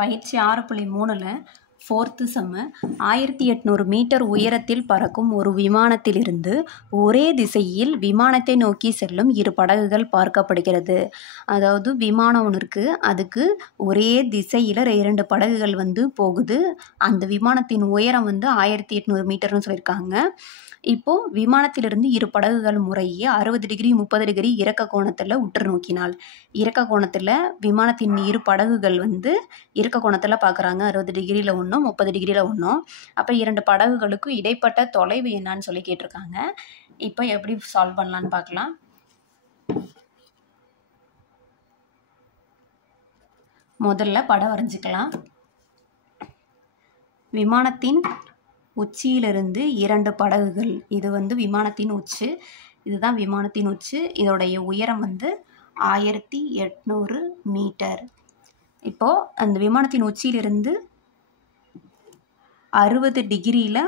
பயிற்சி 6.3ல் 4th sem 1800 metre உயரத்தில் பறக்கும் ஒரு விமானத்திலிருந்து ஒரே திசையில் விமானத்தை நோக்கி செல்லும் இரு படகுகள் பார்க்கப்படுகிறது. அதாவது விமானம் ஒன்று இருக்குது, அதுக்கு ஒரே திசையில் 2 படகுகள் போகுது. அந்த விமானத்தின் உயரம் 1800 மீட்டர்னு சொல்லியிருக்காங்க. இப்போது விமானத்திலிருந்து இரு படகுகள் முறையே 60 டிகிரி 30 டிகிரி இறக்க கோணத்தில் உற்று நோக்கினால், இறக்க கோணத்தில் விமானத்தின் இரு படகுகள் இறக்க கோணத்தில் பார்க்குறாங்க. 60 டிகிரியில் ஒன்றும் 30 டிகிரியில் ஒன்றும். அப்போ 2 படகுகளுக்கும் இடைப்பட்ட தொலைவு என்னன்னு சொல்லி கேட்டிருக்காங்க. இப்போ எப்படி சால்வ் பண்ணலான்னு பார்க்கலாம். முதல்ல படம் வரைஞ்சிக்கலாம். விமானத்தின் உச்சியிலிருந்து 2 படகுகள், இது விமானத்தின் உச்சி, இதுதான் விமானத்தின் உச்சி. இதோடைய உயரம் 1800 மீட்டர். இப்போது அந்த விமானத்தின் உச்சியிலிருந்து 60 டிகிரியில்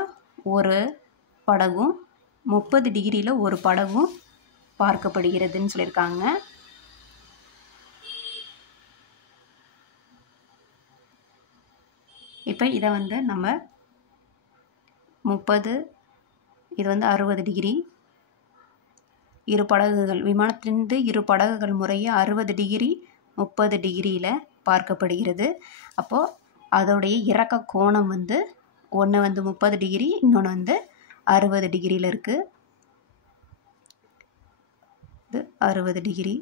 ஒரு படகும் 30 டிகிரியில் ஒரு படகும் பார்க்கப்படுகிறதுன்னு சொல்லியிருக்காங்க. இப்போ இதை நம்ம 30, இது 60 டிகிரி, இரு படகுகள் விமானத்திலிருந்து இரு படகுகள் முறையே 60 டிகிரி 30 டிகிரியில் பார்க்கப்படுகிறது. அப்போது அதோடைய இறக்க கோணம் ஒன்று 30 டிகிரி, இன்னொன்று 60 டிகிரியில் இருக்குது. இது 60 டிகிரி.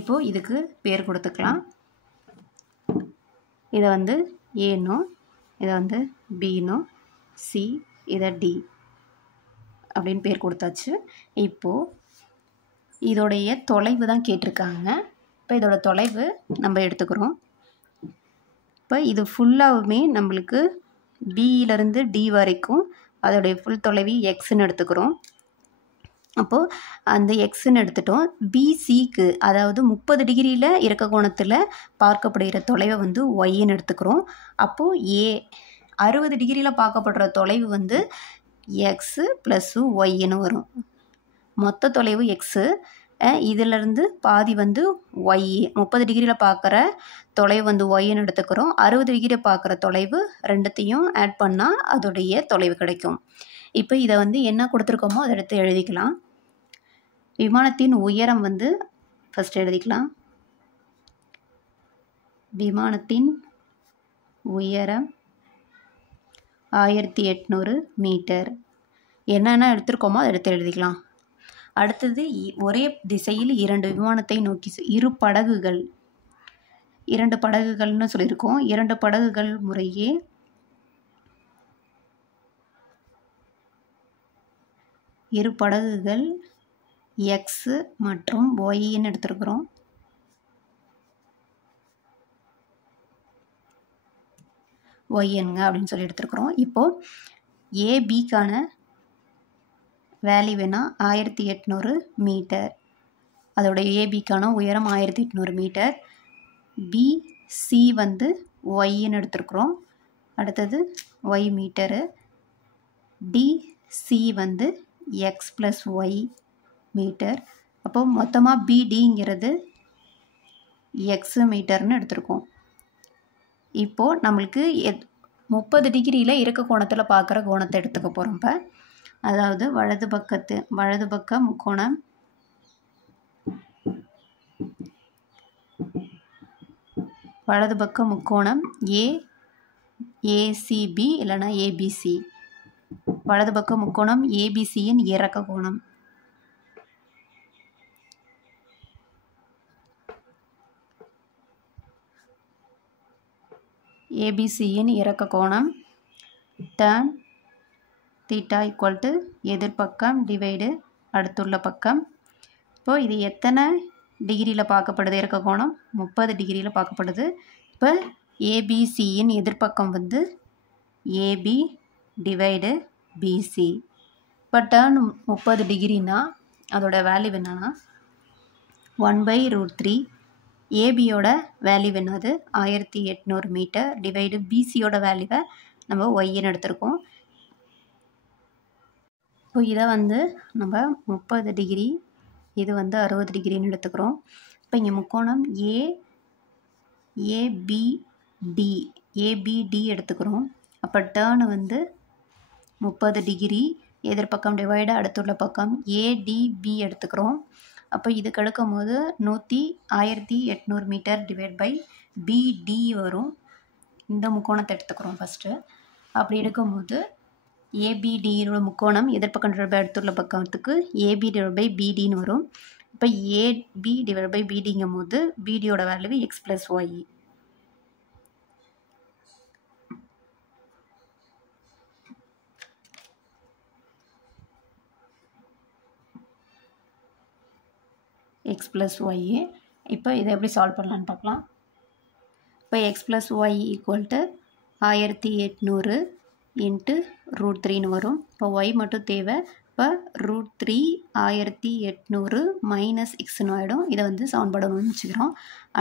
இப்போது இதுக்கு பேர் கொடுத்துக்கலாம். இதை ஏனும், இதை பினும், சி, இதை டி அப்படின்னு பேர் கொடுத்தாச்சு. இப்போது இதோடைய தொலைவு தான் கேட்டிருக்காங்க. இப்போ இதோட தொலைவு நம்ம எடுத்துக்கிறோம். இப்போ இது ஃபுல்லாகவுமே நம்மளுக்கு பியிலேருந்து டி வரைக்கும் அதோடைய ஃபுல் தொலைவி எக்ஸ்ன்னு எடுத்துக்கிறோம். அப்போது அந்த எக்ஸ்ன்னு எடுத்துட்டோம். பிசிக்கு, அதாவது 30 டிகிரியில் இறக்க கோணத்தில் பார்க்கப்படுகிற தொலைவை ஒய்ன்னு எடுத்துக்கிறோம். அப்போது 60 டிகிரியில் பார்க்கப்படுற தொலைவு எக்ஸு ப்ளஸ்ஸு ஒய்ன்னு வரும். மொத்த தொலைவு எக்ஸு, இதிலேருந்து பாதி ஒய். 30 டிகிரியில் பார்க்குற தொலைவு ஒய்ன்னு எடுத்துக்கிறோம். 60 டிகிரியில் பார்க்குற தொலைவு ரெண்டுத்தையும் ஆட் பண்ணால் அதோடைய தொலைவு கிடைக்கும். இப்போ இதை என்ன கொடுத்துருக்கோமோ அதை எடுத்து எழுதிக்கலாம். விமானத்தின் உயரம் ஃபஸ்ட் எழுதிக்கலாம். விமானத்தின் உயரம் 1800 மீட்டர். என்னென்ன எடுத்துருக்கோமோ அதை எடுத்து எழுதிக்கலாம். அடுத்தது ஒரே திசையில் 2 விமானத்தை நோக்கி இரு படகுகள், 2 படகுகள்னு சொல்லியிருக்கோம். 2 படகுகள் முறையே இரு படகுகள் எக்ஸு மற்றும் ஒய்ன்னு எடுத்துருக்குறோம். ஒய்என்ங்க அப்படின்னு சொல்லி எடுத்துருக்குறோம். இப்போது ஏபிக்கான வேல்யூ வேணா 1800 மீட்டர். அதோடைய ஏபிக்கான உயரம் 1800 மீட்டர். பிசி ஒய்ன்னு எடுத்துருக்குறோம். அடுத்தது Y metre. DC X plus Y metre. அப்போது மொத்தமாக பிடிங்கிறது எக்ஸு மீட்டர்னு எடுத்துருக்கோம். இப்போது நம்மளுக்கு 30 டிகிரியில் இறக்க கோணத்தில் பார்க்குற கோணத்தை எடுத்துக்க போகிறோம். இப்போ அதாவது வலது பக்க முக்கோணம் ஏசிபி இல்லைனா ஏபிசி. வலது பக்க முக்கோணம் ஏபிசியின் இறக்க கோணம். ஏபிசியின் இறக்க கோணம் tan தீட்டா = எதிர்பக்கம் டிவைடு அடுத்துள்ள பக்கம். இப்போது இது எத்தனை டிகிரியில் பார்க்கப்படுது? இறக்க கோணம் 30 டிகிரியில் பார்க்கப்படுது. இப்போ ஏபிசியின் எதிர்பக்கம் ஏபி டிவைடு பிசி. இப்போ டேர்ன் 30 டிகிரினா அதோட வேல்யூ என்னன்னா 1/√3. ஏபியோட வேல்யூ என்னது 1800 மீட்டர் டிவைடு பிசியோட வேல்யூவை நம்ம ஒய்ன்னு எடுத்திருக்கோம். இப்போ இதை நம்ம 30 டிகிரி, இது 60 டிகிரின்னு எடுத்துக்கிறோம். இப்போ இங்கே முக்கோணம் ஏபிடி எடுத்துக்கிறோம். அப்போ டேர்னு வந்து 30 டிகிரி, எதிர்பக்கம் டிவைடு அடுத்துள்ள பக்கம் ஏடிபி எடுத்துக்கிறோம். அப்போ இதுக்கு எடுக்கும் போது 1800 மீட்டர் டிவைட் பை பிடி வரும். இந்த முக்கோணத்தை எடுத்துக்கிறோம் ஃபஸ்ட்டு. அப்படி எடுக்கும்போது ஏபிடியோட முக்கோணம் எதிர்பக்கம் டிவைட் பை அடுத்துள்ள பக்கத்துக்கு ஏபி டிவைட் பை பிடின்னு வரும். இப்போ ஏபி டிவைட் பை பிடிங்கும் போது பிடியோட value x plus y. X plus y. இப்போ இதை எப்படி சால்வ் பண்ணலான்னு பார்க்கலாம். இப்போ x plus y equal to 1800 into √3ன்னு வரும். இப்போ ஒய் மட்டும் தேவை. இப்போ √3 1800 மைனஸ் எக்ஸ்னு ஆகிடும். இதை வந்து சமன்பாடு ஒன்று வச்சுக்கிறோம்.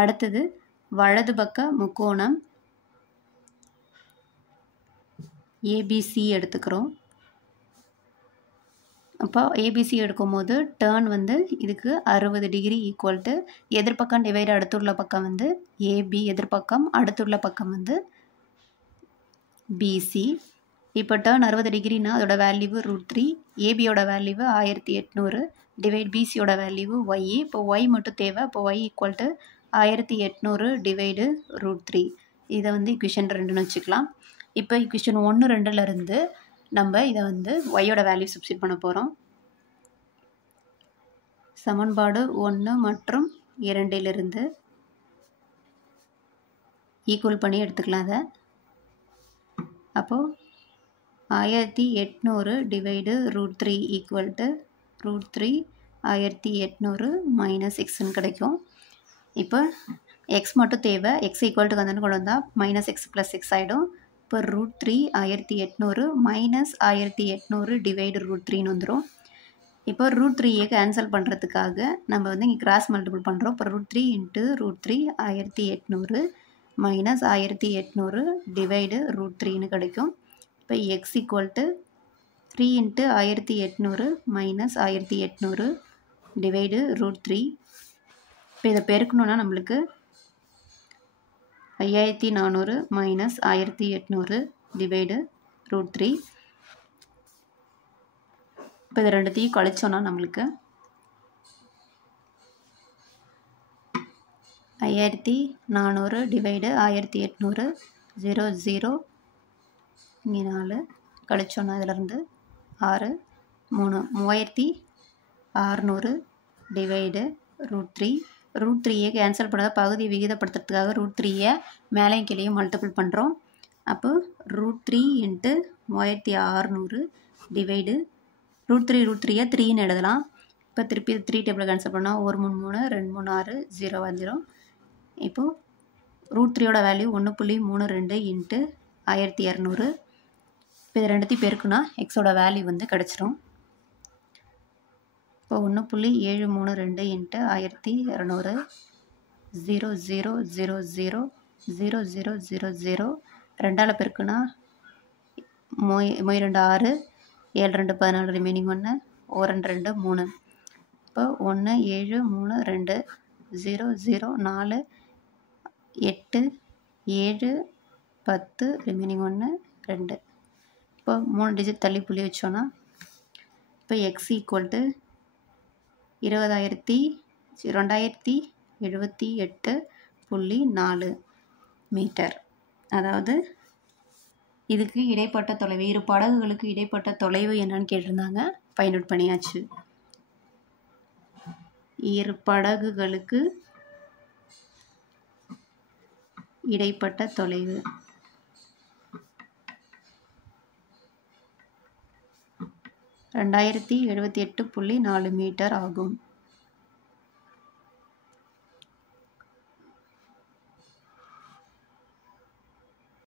அடுத்தது வலது பக்க முக்கோணம் ஏபிசி எடுத்துக்கிறோம். அப்போ ஏபிசி எடுக்கும் போது டேர்ன் வந்து இதுக்கு 60 டிகிரி ஈக்குவல் டு எதிர்பக்கம் டிவைடு அடுத்துள்ள பக்கம் வந்து ஏபி, எதிர்பக்கம் அடுத்துள்ள பக்கம் வந்து பிசி. இப்போ டேர்ன் 60 டிகிரினா அதோட வேல்யூ √3, ஏபியோட வேல்யூ 1800 டிவைட் பிசியோட வேல்யூ ஒய். இப்போ ஒய் மட்டும் தேவை. இப்போ ஒய் ஈக்குவல் டு 1800 டிவைடு √3. இதை வந்து இக்குவேஷன் 2ன்னு வச்சுக்கலாம். இப்போ இக்குவேஷன் 1, 2லேருந்து நம்ம இதை வந்து ஒய்யோட வேல்யூ சப்ஸ்டிட் பண்ண போகிறோம். சமன்பாடு 1 மற்றும் 2லிருந்து ஈக்குவல் பண்ணி எடுத்துக்கலாம் அதை. அப்போது 1800 டிவைடு √3 ஈக்குவல் டு √3 1800 மைனஸ் எக்ஸ்ன்னு கிடைக்கும். இப்போ எக்ஸ் மட்டும் தேவை. எக்ஸ் ஈக்குவல் டு வந்து கொண்டு வந்தால் மைனஸ் எக்ஸ் ப்ளஸ் எக்ஸ் ஆகிடும். இப்போ √3 1800 மைனஸ் 1800 டிவைடு √3ன்னு வந்துடும். இப்போ √3யை கேன்சல் பண்ணுறதுக்காக நம்ம வந்து இங்கே கிராஸ் மல்டிபிள் பண்ணுறோம். இப்போ √3 இன்ட்டு √3 1800 மைனஸ் 1800 டிவைடு √3ன்னு கிடைக்கும். இப்போ X equal to 3 into 1800 minus 1800 divide √3. இப்போ இதை பெருக்கணுன்னா நம்மளுக்கு 5400 மைனஸ் 1800 டிவைடு √3. இப்போ இது ரெண்டுத்தையும் கழிச்சோன்னா நம்மளுக்கு 5400 டிவைடு 1800 0 0 இங்கே 4 கழிச்சோன்னா இதிலேருந்து 6 3 3600 டிவைடு √3. √3யை கேன்சல் பண்ணாத பகுதியை விகிதப்படுத்துறதுக்காக √3யை மேலேயும் கீழேயும் மல்டிபிள் பண்ணுறோம். அப்போ √3 இன்ட்டு 3600 டிவைடு √3யை 3ன்னு எழுதலாம். இப்போ திருப்பி 3 டேபிளில் கேன்சல் பண்ணால் 1 3 3 2 3 6 0 வந்துடும். இப்போது √3யோட வேல்யூ 1.32 இன்ட்டு 1200. இப்போ இது ரெண்டுத்தையும் பெருக்குன்னா எக்ஸோட வேல்யூ வந்து கிடச்சிரும். இப்போ 1.732 இன்ட்டு 1200 0 0 0 0 0 0 0 0 2ஆல் பெருக்குன்னா 2 6 7 2 14 ரிமைனிங் 1 1 2 3. இப்போ 1 7 3 2 0 0 4 8 7 10 ரிமைனிங் 1 2. இப்போ 3 டிஜிட் தள்ளி புள்ளி வச்சோன்னா இப்போ எக்ஸ் ஈக்குவல் டு 2078.4 மீட்டர். அதாவது இதுக்கு இடைப்பட்ட தொலைவு, இரு படகுகளுக்கு இடைப்பட்ட தொலைவு என்னன்னு கேட்டிருந்தாங்க. ஃபைண்ட் அவுட் பண்ணியாச்சு. இரு படகுகளுக்கு இடைப்பட்ட தொலைவு 2078.4 மீட்டர் ஆகும்.